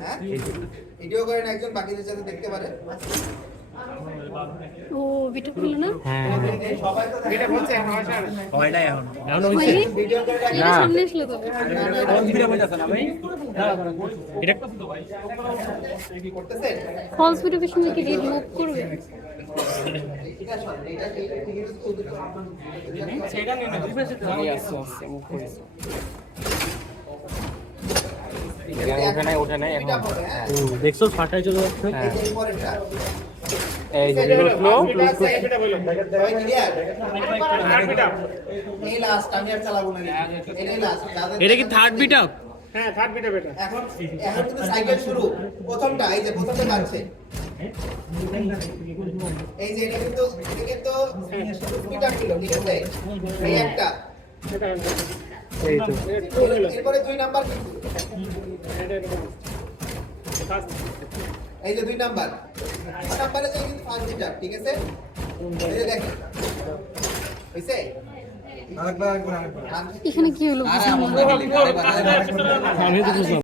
হ্যাঁ ভিডিও করেন একজন বাকিদের সাথে দেখতে পারে। ও ভিডিও করলো না? হ্যাঁ সবাই তো এটা বলছে এখন হয়টাই এখন হয়নি? ভিডিও করে এটা সামনে আসলো তো। এটা করতেছে। ফলস ভেরিফিকেশন কি রিড মুভ করবে? ঠিক আছে এটা সেটা নিয়ে না ওঠে নাই এখন দেখছো ফাটাই চলে যাচ্ছে এই পরেরটা এই যে উঠলো এটা বলো সবাই ক্লিয়ার? হার্টবিট আপ এই লাস্ট আমি আর চালাবো না। এই লাস্ট এটা কি থার্ড বিট আপ হ্যাঁ হার্টবিট আপ এটা এখন এখন কিন্তু সাইকেল শুরু। প্রথমটা এই যে প্রথমটা বাজছে। এই যে এটা কিন্তু স্পিড আপ ছিল, ঠিক আছে? এই একটা। এটা এই তো এরপরে 2 নাম্বার কিন্তু এই যে 2 নাম্বার। 2 নাম্বারে যে কিন্তু ফার্স্ট বিট আপ, ঠিক আছে? এই যে দেখেন হইছে? এখানে কি হলো? আমি তো বুঝলাম